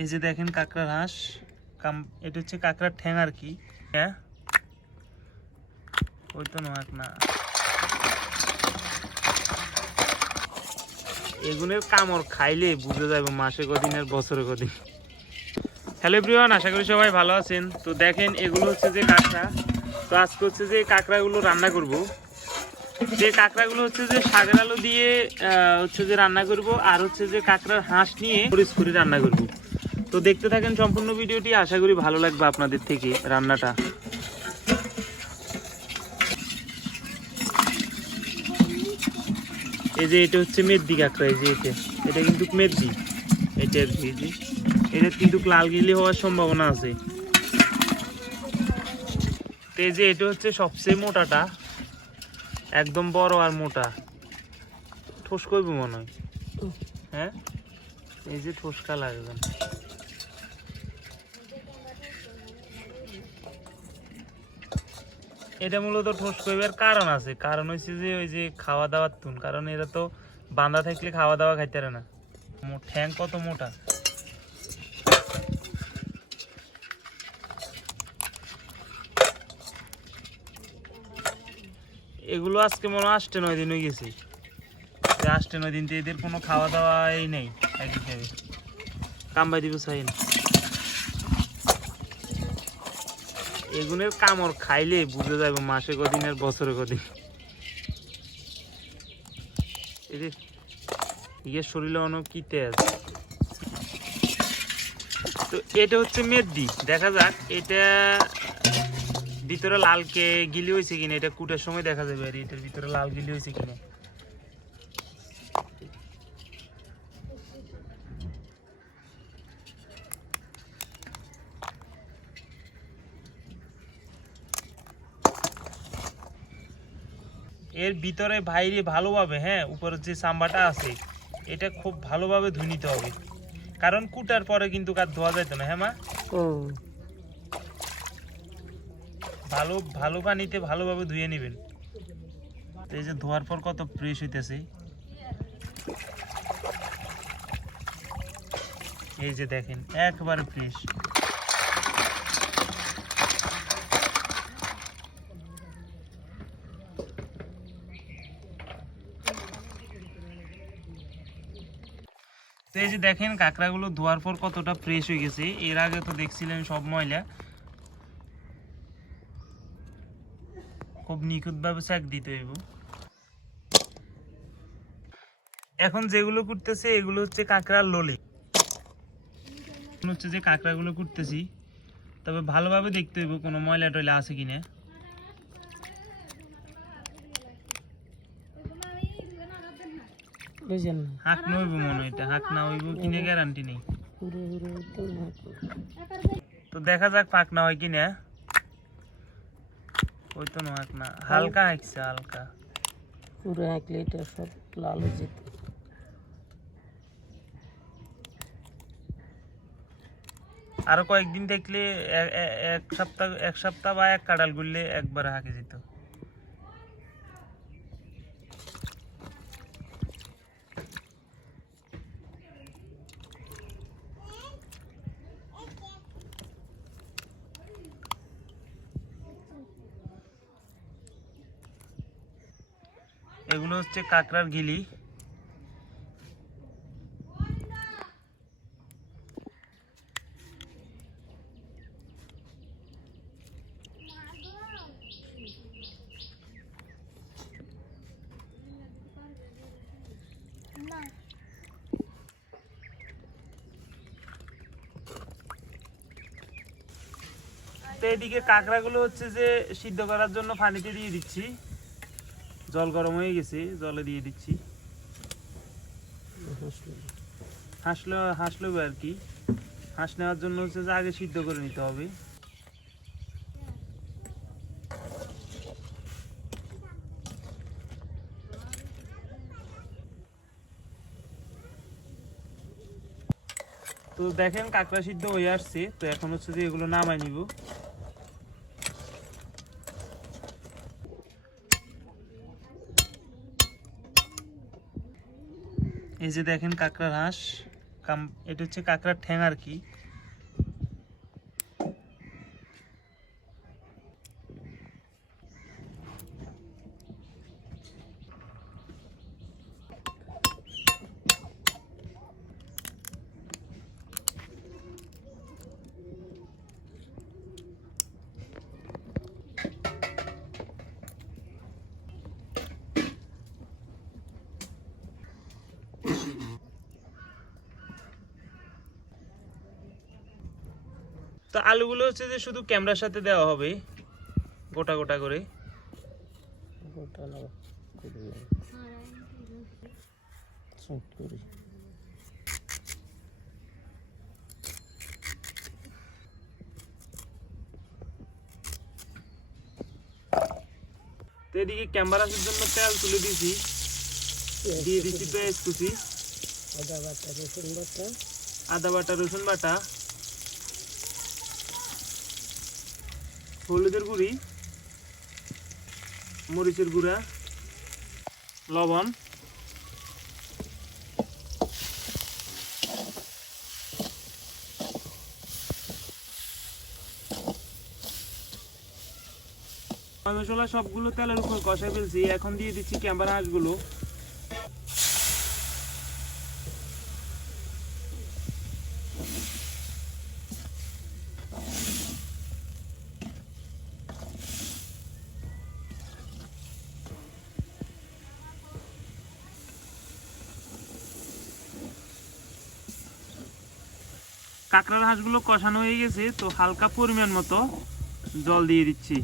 এই যে দেখেন কাঁকড়ার হাঁস কাম, এটা হচ্ছে কাঁকড়ার ঠ্যাং আর কি। হ্যাঁ ওই তো নয় না। এগুনের কামড় খাইলে বুঝে যাবে মাসে কদিন আর বছরে কদিন। হ্যালো এভরিওয়ান আশা করি সবাই ভালো আছেন। তো দেখেন, এগুলো হচ্ছে যে কাঁকড়া। তো আজকে হচ্ছে যে কাঁকড়াগুলো রান্না করব। যে কাঁকড়াগুলো হচ্ছে যে শাকের আলু দিয়ে হচ্ছে যে রান্না করব আর হচ্ছে যে কাঁকড়ার হাঁস নিয়ে পরিস করে রান্না করব। তো দেখতে থাকেন সম্পূর্ণ ভিডিওটি। আশা করি ভালো লাগবে আপনাদের থেকে রান্নাটা। এই যে এটা হচ্ছে মেদ্দি কাঁকড়া এই যে এটা। এটা কিন্তু মেদ্দি। এটা এই যে। এটা কিন্তু লাল গিলি হওয়ার সম্ভাবনা আছে। তো এই যে এটা হচ্ছে সবচেয়ে মোটাটা। একদম বড় আর মোটা। ঠোস করবি মনে হয়? হ্যাঁ? এই যে ঠোসকা লাগবে। এটা মূলত ঠোস করবার কারণ আছে। কারণ হচ্ছে যে, ওই যে খাওয়া দাওয়ার তুন। কারণ এরা তো বাঁধা থাকলে খাওয়া দাওয়া খাইতে না ঠ্যাং কত মোটা। এগুলো আজকে মনে হয় আষ্টে নয় দিন হয়ে গেছে। আষ্টে নয় দিন তো এদের কোনো খাওয়া দাওয়াই নেই। এক হিসাবে। কামবাই দিব চাই না এগুনের কামড় খাইলে বুঝে যাবে মাসে কদিন আর বছরে কদিন। ইয়ে শরীরে অনেক কি তেজ। তো এটা হচ্ছে মেদ্দি, দেখা যাক, এটা ভিতরে লালকে গিলি হয়েছে কিনা, এটা কুটার সময় দেখা যাবে আর এটার ভিতরে লাল গিলি হয়েছে কিনা। এর ভিতরে বাইরে ভালোভাবে হ্যাঁ উপরের যে চাম্বাটা আছে এটা খুব ভালোভাবে ধুয়ে নিতে হবে। কারণ কুটার পরে কিন্তু কার ধোয়া যাইতো না হ্যাঁ মা? ভালো ভালো পানিতে ভালোভাবে ধুয়ে নেবেন। তো এই যে ধোয়ার পর কত ফ্রেশ হইতেছে। এই যে দেখেন একবারে ফ্রেশ তো এই যে দেখেন কাঁকড়াগুলো ধোয়ার পর কতটা ফ্রেশ হয়ে গেছে, এর আগে তো দেখছিলেন সব ময়লা। খুব নিখুঁতভাবে শাক দিতে হইব। এখন যেগুলো করতেছে এগুলো হচ্ছে কাঁকড়ার লোলে। হচ্ছে যে কাঁকড়াগুলো করতেছি তবে ভালোভাবে দেখতে হইব কোনো ময়লা টয়লা আছে কিনা। বুঝেন না? হাঁক নইব মনে এটা হাঁক না হইব কিনে গ্যারান্টি নেই। তো দেখা যাক পাক না হয় কিনা। ওই তো না হাঁক না হালকা হাঁকছে হালকা। পুরো এক লিটার সব লাল হয়ে যেত। আরও কয়েকদিন দেখলে এক সপ্তাহ এক সপ্তাহ বা এক কাডাল গুললে একবার হাঁকে যেত। এগুলো হচ্ছে কাঁকড়ার গিলি। তো এদিকে কাঁকড়াগুলো হচ্ছে যে সিদ্ধ করার জন্য পানিতে দিয়ে দিচ্ছি। জল গরম হয়ে গেছে, জলে দিয়ে দিচ্ছি। হাসলে হাসলে আর কি। হাঁস নেওয়ার জন্য হচ্ছে যে আগে সিদ্ধ করে নিতে হবে। তো দেখেন কাঁকড়া সিদ্ধ হয়ে আসছে, তো এখন হচ্ছে যে এগুলো নামাই নিব। এই যে দেখেন কাঁকড়ার হাঁস কাম এটা হচ্ছে কাঁকড়ার ঠ্যাং আর কি। তো আলুগুলো হচ্ছে যে শুধু ক্যামেরার সাথে দেওয়া হবে। গোটা গোটা করে। তো এদিকে ক্যামেরাসের জন্য তেল তুলে দিয়েছি। দিয়ে দিচ্ছি পেঁয়াজ কুচি। আদা বাটা রসুন বাটা। আদা বাটা রসুন বাটা। হলুদের গুঁড়ি, মরিচের গুঁড়া, লবণ, মশলা সবগুলো তেলের উপর কষাই ফেলছি। এখন দিয়ে দিচ্ছি ক্যাম্বার হাঁসগুলো কাঁকড়ার হাঁসগুলো কষানো হয়ে গেছে, তো হালকা পরিমাণ মতো জল দিয়ে দিচ্ছি।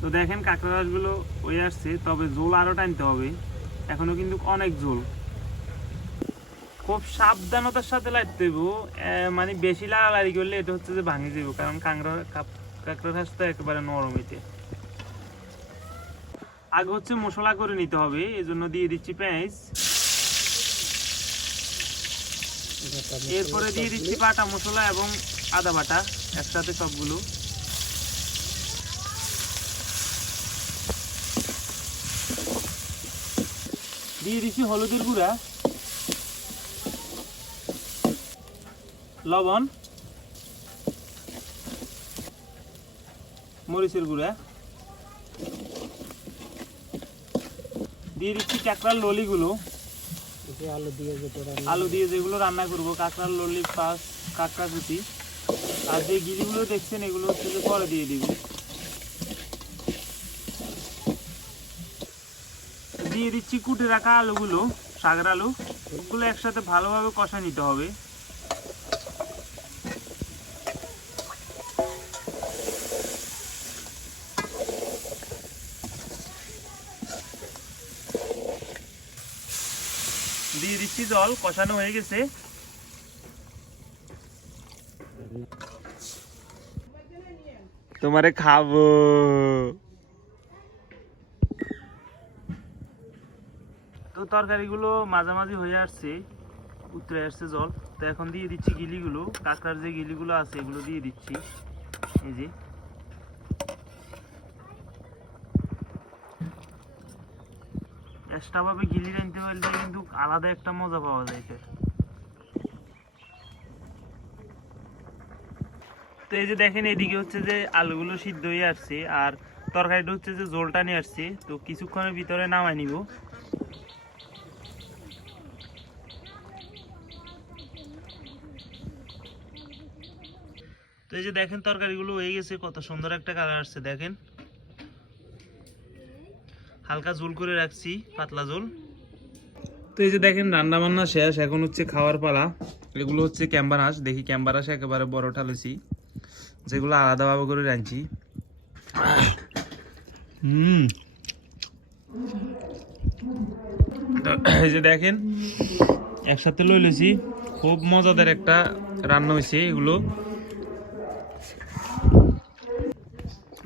তো দেখেন কাঁকড়া হাঁসগুলো হয়ে আসছে, তবে ঝোল আরও টানতে হবে। এখনও কিন্তু অনেক ঝোল। খুব সাবধানতার সাথে লাগতে মানে বেশি লাড়ালাড়ি করলে এটা হচ্ছে যে ভাঙে যাব কারণ কাঁকড়া কাঁকড়া তো একেবারে নরম এতে। আগে হচ্ছে মশলা করে নিতে হবে এই জন্য দিয়ে দিচ্ছি পেঁয়াজ। এরপরে দিয়ে দিচ্ছি বাটা মশলা এবং আদা বাটা, একসাথে সবগুলো। দিয়ে দিচ্ছি হলুদের গুঁড়া। লবণ মরিচের গুঁড়া দিয়ে দিচ্ছি কাঁকড়ার ললিগুলো। আলু দিয়ে আলু দিয়ে যেগুলো রান্না করব কাঁকড়ার ললি পাস কাঁকড়া কুচি। আর যে গিলিগুলো দেখছেন এগুলো হচ্ছে যে পরে দিয়ে দিব। দিয়ে দিচ্ছি কুটে রাখা আলুগুলো সাগর আলু। ওগুলো একসাথে ভালোভাবে কষা নিতে হবে। দিয়ে দিচ্ছি জল কষানো হয়ে গেছে। তোমারে খাব। তো তরকারিগুলো মাঝামাঝি হয়ে আসছে উতরে আসছে জল। তো এখন দিয়ে দিচ্ছি গিলিগুলো কাঁকড়ার যে গিলিগুলো আছে এগুলো দিয়ে দিচ্ছি। এই যে। এক্সট্রাভাবে গিলি রাখতে পারলে কিন্তু আলাদা একটা মজা পাওয়া যায় তো এই যে দেখেন এদিকে হচ্ছে যে আলুগুলো সিদ্ধ হয়ে আসছে আর তরকারিটা হচ্ছে যে জোলটা নিয়ে আসছে। তো কিছুক্ষণের ভিতরে নামাই নিব। তো এই যে দেখেন, তরকারিগুলো হয়ে গেছে, কত সুন্দর একটা কালার আসছে, দেখেন। হালকা ঝোল করে রাখছি, পাতলা ঝোল। তো এই যে দেখেন রান্না বান্না শেষ। এখন হচ্ছে খাওয়ার পালা। এগুলো হচ্ছে ক্যাম্বার হাঁস। দেখি ক্যাম্বার হাঁস একেবারে বড় ঠালেছি যেগুলো আলাদাভাবে করে রাঁধছি। হুম। এই যে দেখেন, একসাথে লইলেছি খুব মজাদার একটা রান্না হয়েছে এগুলো।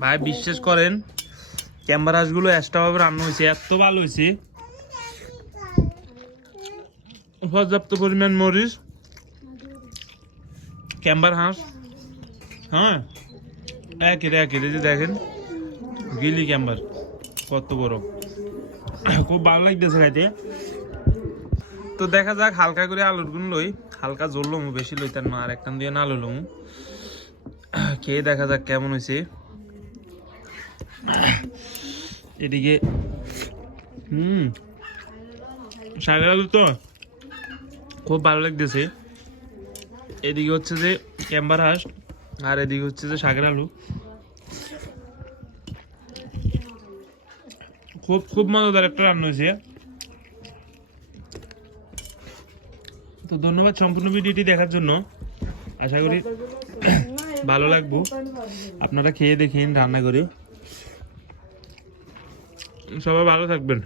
ভাই, বিশ্বাস করেন ক্যাম্বার হাঁসগুলো এক্সট্রাভাবে রান্না হয়েছে, এত ভালো হয়েছে। পর্যাপ্ত পরিমাণ মরিচ। ক্যাম্বার হাঁস। হ্যাঁ একই রে, একই যে দেখেন, গিলি ক্যাম্বার, কত বড়। খুব ভালো লাগতেছে খাইতে। তো দেখা যাক, হালকা করে আলুর গুণ লই, হালকা জোর লমু, বেশি লইতাম না, আর একটান দিয়ে না আলু লমু। খেয়ে দেখা যাক কেমন হয়েছে। এদিকে, হুম শাকের আলু তো খুব ভালো লাগতেছে। এদিকে হচ্ছে যে ক্যাম্বার হাঁস আর এদিকে হচ্ছে যে শাকের আলু। খুব খুব মজাদার একটা রান্না হয়েছে। তো ধন্যবাদ সম্পূর্ণ ভিডিওটি দেখার জন্য। আশা করি ভালো লাগবো। আপনারা খেয়ে দেখেন রান্না করে। সবাই ভালো থাকবেন।